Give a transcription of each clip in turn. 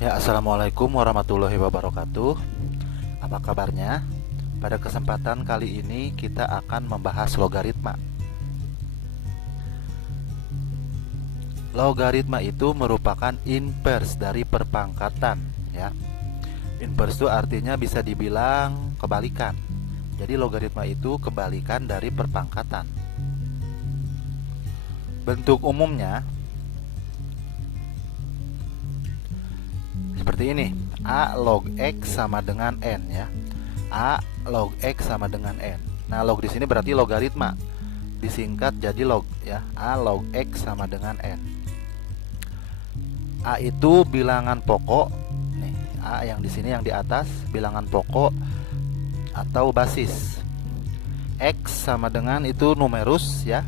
Ya, assalamualaikum warahmatullahi wabarakatuh. Apa kabarnya? Pada kesempatan kali ini kita akan membahas logaritma. Logaritma itu merupakan inverse dari perpangkatan, ya. Inverse itu artinya bisa dibilang kebalikan. Jadi logaritma itu kebalikan dari perpangkatan. Bentuk umumnya seperti ini. A log X sama dengan N, ya. A log X sama dengan N. Nah, log di sini berarti logaritma. Disingkat jadi log, ya. A log X sama dengan N. A itu bilangan pokok. Nih, A yang di sini yang di atas bilangan pokok atau basis. X sama dengan itu numerus, ya.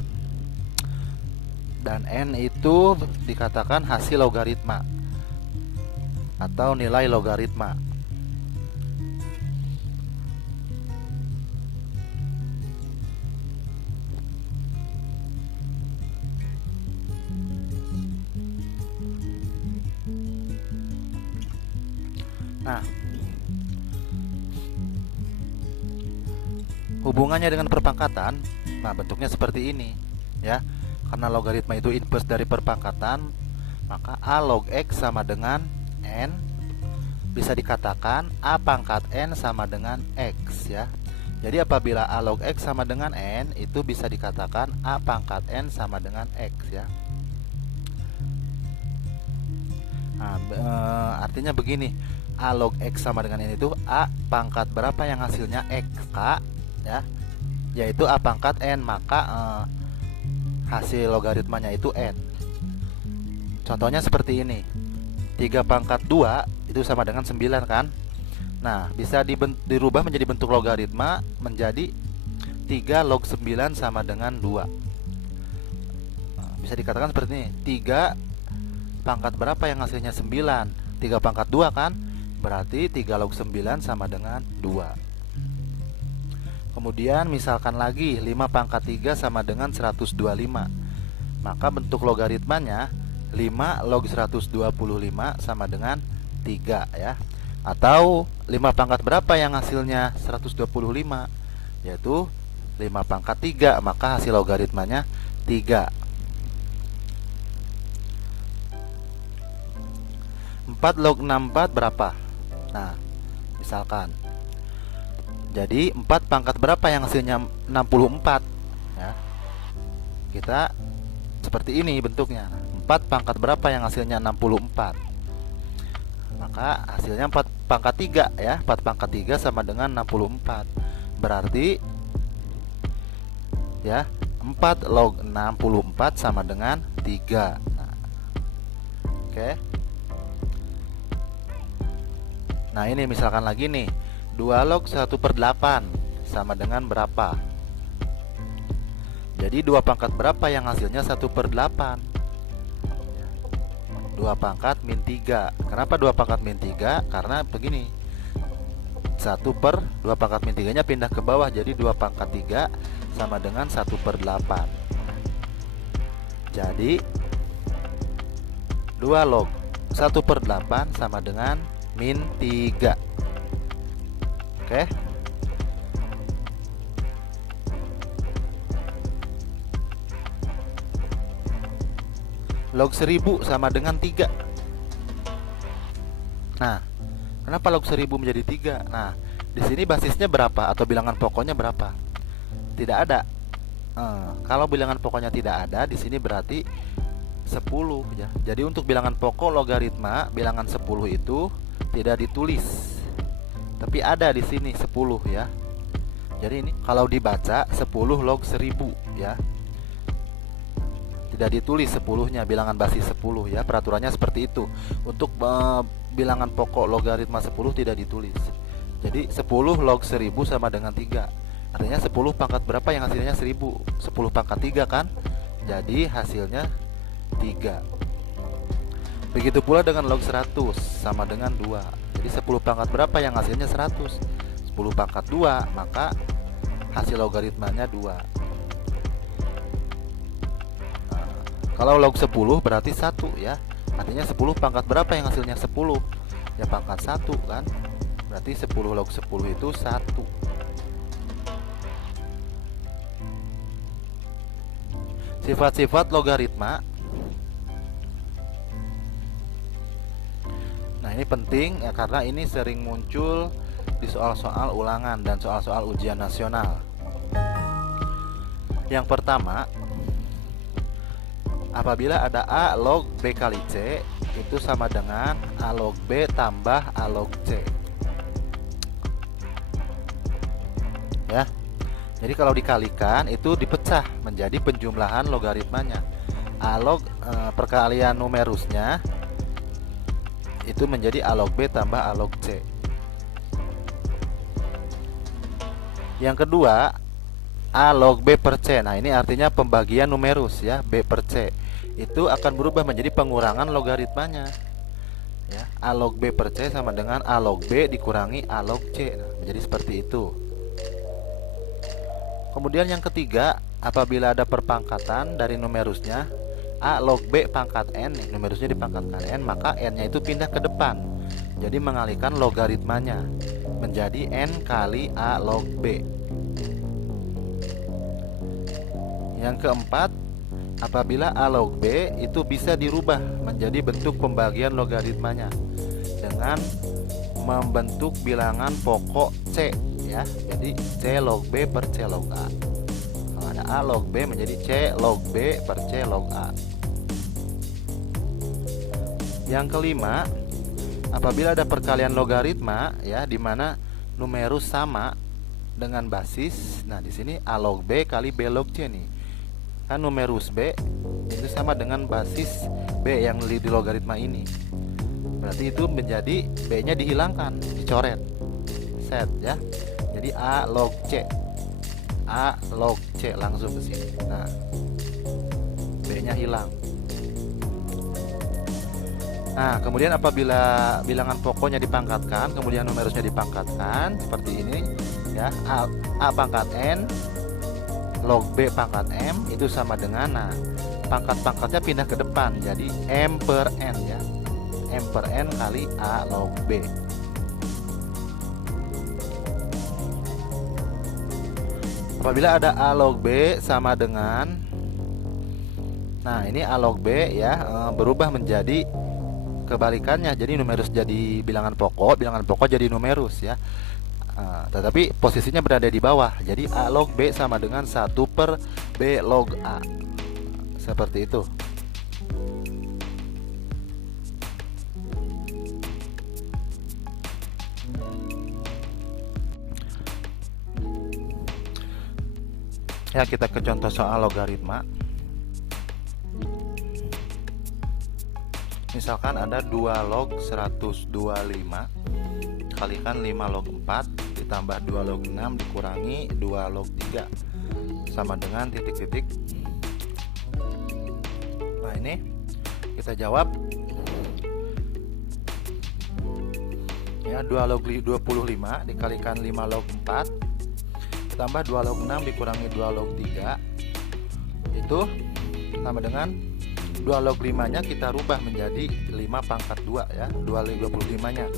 Dan N itu dikatakan hasil logaritma atau nilai logaritma. Nah, hubungannya dengan perpangkatan, nah bentuknya seperti ini, ya. Karena logaritma itu inverse dari perpangkatan, maka A log X sama dengan N. Bisa dikatakan A pangkat N sama dengan X, ya. Jadi apabila A log X sama dengan N, itu bisa dikatakan A pangkat N sama dengan X, ya. Nah, artinya begini, A log X sama dengan N itu A pangkat berapa yang hasilnya X, K, ya, yaitu A pangkat N, maka hasil logaritmanya itu N. Contohnya seperti ini, 3 pangkat 2 itu sama dengan 9, kan. Nah, bisa dirubah menjadi bentuk logaritma menjadi 3 log 9 sama dengan 2. Nah, bisa dikatakan seperti ini, 3 pangkat berapa yang hasilnya 9? 3 pangkat 2, kan. Berarti 3 log 9 sama dengan 2. Kemudian misalkan lagi 5 pangkat 3 sama dengan 125. Maka bentuk logaritmanya 5 log 125 sama dengan 3, ya. Atau 5 pangkat berapa yang hasilnya 125? Yaitu 5 pangkat 3, maka hasil logaritmanya 3. 4 log 64 berapa? Nah, misalkan, jadi 4 pangkat berapa yang hasilnya 64, ya. Kita seperti ini bentuknya. 4 pangkat berapa yang hasilnya 64? Maka hasilnya 4 pangkat 3, ya. 4 pangkat 3 sama dengan 64. Berarti, ya, 4 log 64 sama dengan 3. Nah, oke. Nah, ini misalkan lagi nih, 2 log 1/8 sama dengan berapa? Jadi 2 pangkat berapa yang hasilnya 1/8? 2 pangkat min 3. Kenapa 2 pangkat min 3? Karena begini, 2 pangkat min 3 nya pindah ke bawah, jadi 2 pangkat 3 sama dengan 1/8. Jadi 2 log 1/8 sama dengan min 3. Oke. Log 1000 sama dengan 3. Nah, kenapa log 1000 menjadi 3? Nah, di sini basisnya berapa atau bilangan pokoknya berapa? Tidak ada. Kalau bilangan pokoknya tidak ada, di sini berarti 10, ya. Jadi untuk bilangan pokok logaritma bilangan 10 itu tidak ditulis, tapi ada di sini 10, ya. Jadi ini kalau dibaca 10 log 1000, ya. Tidak ditulis 10-nya, bilangan basis 10, ya. Peraturannya seperti itu. Untuk bilangan pokok logaritma 10 tidak ditulis. Jadi 10 log 1000 sama dengan 3. Artinya 10 pangkat berapa yang hasilnya 1000? 10 pangkat 3, kan. Jadi hasilnya 3. Begitu pula dengan log 100 sama dengan 2. Jadi 10 pangkat berapa yang hasilnya 100? 10 pangkat 2, maka hasil logaritmanya 2. Nah, kalau log 10 berarti 1, ya. Artinya 10 pangkat berapa yang hasilnya 10? Ya pangkat 1 kan. Berarti 10 log 10 itu 1. Sifat-sifat logaritma. Nah, ini penting ya karena ini sering muncul di soal-soal ulangan dan soal-soal ujian nasional. Yang pertama, apabila ada A log B kali C itu sama dengan A log B tambah A log C. Ya. Jadi kalau dikalikan itu dipecah menjadi penjumlahan logaritmanya. A log perkalian numerusnya itu menjadi A log B tambah A log C. Yang kedua, A log B per C. Nah, ini artinya pembagian numerus ya, B per C. Itu akan berubah menjadi pengurangan logaritmanya. Ya, A log B per C sama dengan A log B dikurangi A log C. Nah, menjadi seperti itu. Kemudian yang ketiga, apabila ada perpangkatan dari numerusnya A log B pangkat N, nih, numerusnya dipangkatkan N, maka N-nya itu pindah ke depan. Jadi mengalihkan logaritmanya menjadi N kali A log B. Yang keempat, apabila A log B itu bisa dirubah menjadi bentuk pembagian logaritmanya dengan membentuk bilangan pokok C ya. Jadi C log B per C log A. Kalau ada A log B menjadi C log B per C log A. Yang kelima, apabila ada perkalian logaritma ya di mana numerus sama dengan basis. Nah, di sini A log B kali B log C nih. Kan numerus B itu sama dengan basis B yang di logaritma ini. Berarti itu menjadi B-nya dihilangkan, dicoret. Set ya. Jadi A log C. A log C langsung ke sini. Nah, B-nya hilang. Nah, kemudian apabila bilangan pokoknya dipangkatkan, kemudian numerusnya dipangkatkan seperti ini ya. A pangkat N log B pangkat M itu sama dengan, nah, pangkat-pangkatnya pindah ke depan jadi M per N ya. M per N kali A log B. Apabila ada A log B sama dengan, nah ini A log B ya berubah menjadi kebalikannya. Jadi numerus jadi bilangan pokok jadi numerus ya. Tetapi posisinya berada di bawah. Jadi A log B sama dengan 1 per B log A. Seperti itu. Ya, kita ke contoh soal logaritma. Misalkan ada 2 log 125 kalikan 5 log 4 ditambah 2 log 6 dikurangi 2 log 3 sama dengan titik-titik. Nah, ini kita jawab ya. 2 log 25 dikalikan 5 log 4 ditambah 2 log 6 dikurangi 2 log 3 itu sama dengan 2 log 5 nya kita rubah menjadi 5 pangkat 2 ya. 2 log 25 nya.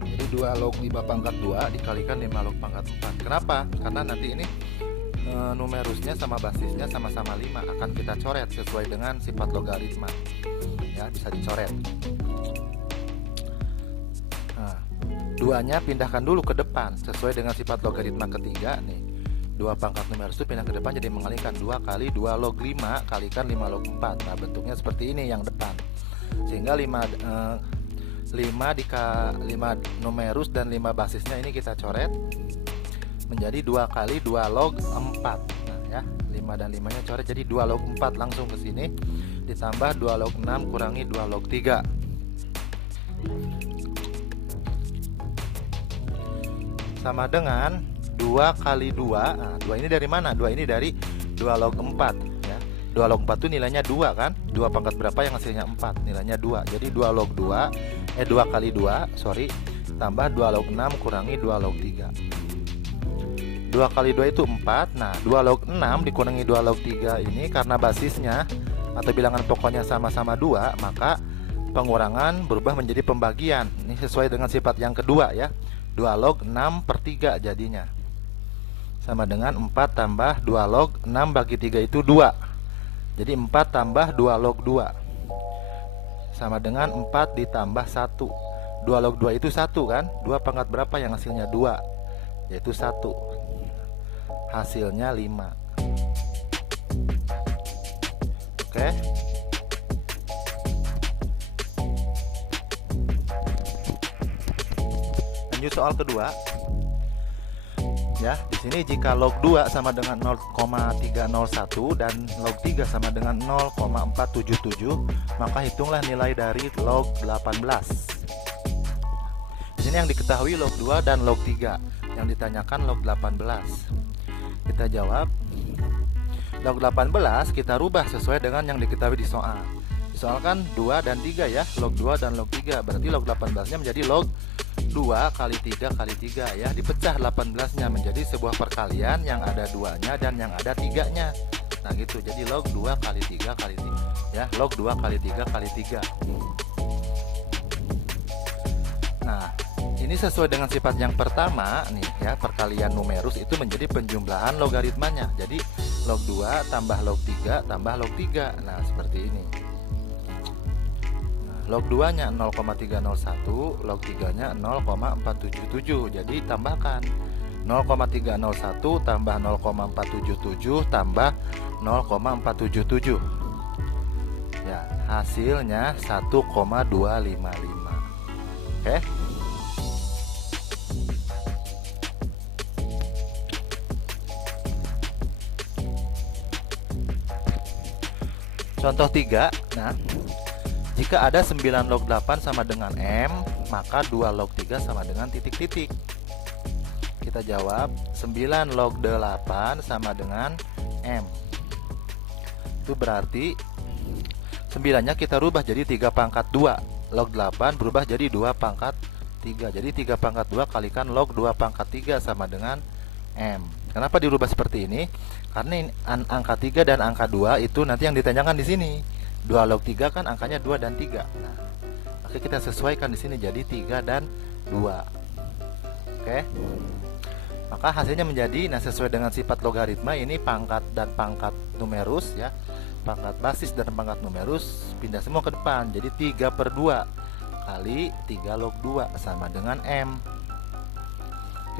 Jadi 2 log 5 pangkat 2 dikalikan 5 log pangkat 4. Kenapa? Karena nanti ini numerusnya sama basisnya sama-sama 5 akan kita coret sesuai dengan sifat logaritma. Ya, bisa dicoret. Nah, 2-nya pindahkan dulu ke depan sesuai dengan sifat logaritma ketiga nih. 2 pangkat numerus itu pindah ke depan jadi mengalihkan 2 kali 2 log 5 kalikan 5 log 4. Nah, bentuknya seperti ini yang depan. Sehingga 5 numerus dan 5 basisnya ini kita coret menjadi 2 kali 2 log 4. Nah, ya, 5 dan 5-nya coret jadi 2 log 4 langsung ke sini ditambah 2 log 6 kurangi 2 log 3. Sama dengan 2 kali 2. Nah, 2 ini dari mana? 2 ini dari 2 log 4 ya. 2 log 4 itu nilainya 2 kan? 2 pangkat berapa yang hasilnya 4? Nilainya 2. Jadi 2 log 2 2 kali 2, tambah 2 log 6 kurangi 2 log 3. 2 kali 2 itu 4. Nah, 2 log 6 dikurangi 2 log 3 ini karena basisnya atau bilangan pokoknya sama-sama 2, maka pengurangan berubah menjadi pembagian. Ini sesuai dengan sifat yang kedua ya. 2 log 6 per 3 jadinya. Sama dengan 4 tambah 2 log 6 bagi 3 itu 2. Jadi 4 tambah 2 log 2 sama dengan 4 ditambah 1. 2 log 2 itu 1 kan. 2 pangkat berapa yang hasilnya 2? Yaitu 1. Hasilnya 5. Oke. Lanjut soal kedua. Ya, di sini jika log 2 sama dengan 0,301 dan log 3 sama dengan 0,477, maka hitunglah nilai dari log 18. Di sini yang diketahui log 2 dan log 3, yang ditanyakan log 18. Kita jawab. Log 18 kita rubah sesuai dengan yang diketahui di soal. Di soal kan 2 dan 3 ya, log 2 dan log 3. Berarti log 18-nya menjadi log 2 kali 3 kali 3 ya. Dipecah 18-nya menjadi sebuah perkalian yang ada 2-nya dan yang ada 3-nya. Nah gitu, jadi log 2 kali 3 kali 3 ya, log 2 kali 3 kali 3. Nah, ini sesuai dengan sifat yang pertama nih ya, perkalian numerus itu menjadi penjumlahan logaritmanya. Jadi log 2 tambah log 3 tambah log 3. Nah, seperti ini. Log 2 nya 0,301, log 3 nya 0,477. Jadi tambahkan 0,301 tambah 0,477 tambah 0,477. Ya, hasilnya 1,255. Oke. Contoh 3. Nah, jika ada 9 log 8 sama dengan M, maka 2 log 3 sama dengan titik-titik. Kita jawab 9 log 8 sama dengan M. Itu berarti 9-nya kita rubah jadi 3 pangkat 2. Log 8 berubah jadi 2 pangkat 3. Jadi 3 pangkat 2 kalikan log 2 pangkat 3 sama dengan M. Kenapa dirubah seperti ini? Karena angka 3 dan angka 2 itu nanti yang ditanyakan di sini. 2 log 3 kan angkanya 2 dan 3. Nah, oke, kita sesuaikan di sini jadi 3 dan 2. Oke. Maka hasilnya menjadi, nah sesuai dengan sifat logaritma ini pangkat dan pangkat numerus ya. Pangkat basis dan pangkat numerus pindah semua ke depan. Jadi 3/2 kali 3 log 2 sama dengan M.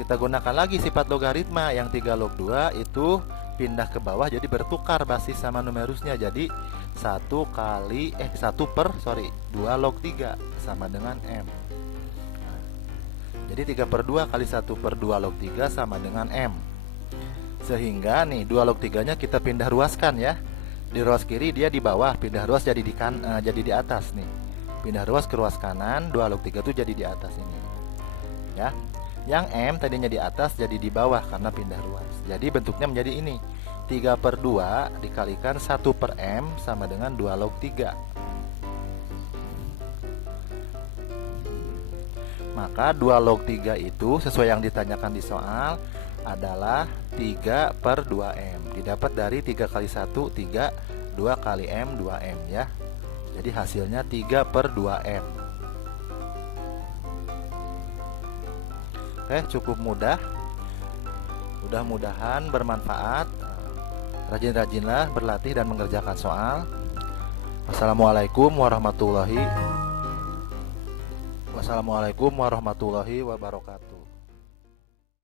Kita gunakan lagi sifat logaritma, yang 3 log 2 itu pindah ke bawah jadi bertukar basis sama numerusnya. Jadi 2 log 3 sama dengan M. Jadi 3/2 kali 1/2 log 3 sama dengan M. Sehingga nih 2 log 3 nya kita pindah ruaskan ya. Di ruas kiri dia di bawah, pindah ruas jadi di atas nih. Pindah ruas ke ruas kanan, 2 log 3 itu jadi di atas ini. Ya. Yang M tadinya di atas jadi di bawah karena pindah ruas. Jadi bentuknya menjadi ini. 3/2 dikalikan 1/M sama dengan 2 log 3. Maka 2 log 3 itu sesuai yang ditanyakan di soal adalah 3/2M. Didapat dari 3 kali 1, 3, 2 kali M, 2M ya. Jadi hasilnya 3/2M. Oke, cukup mudah. Mudah-mudahan bermanfaat. Rajin-rajinlah berlatih dan mengerjakan soal. Wassalamualaikum warahmatullahi wabarakatuh.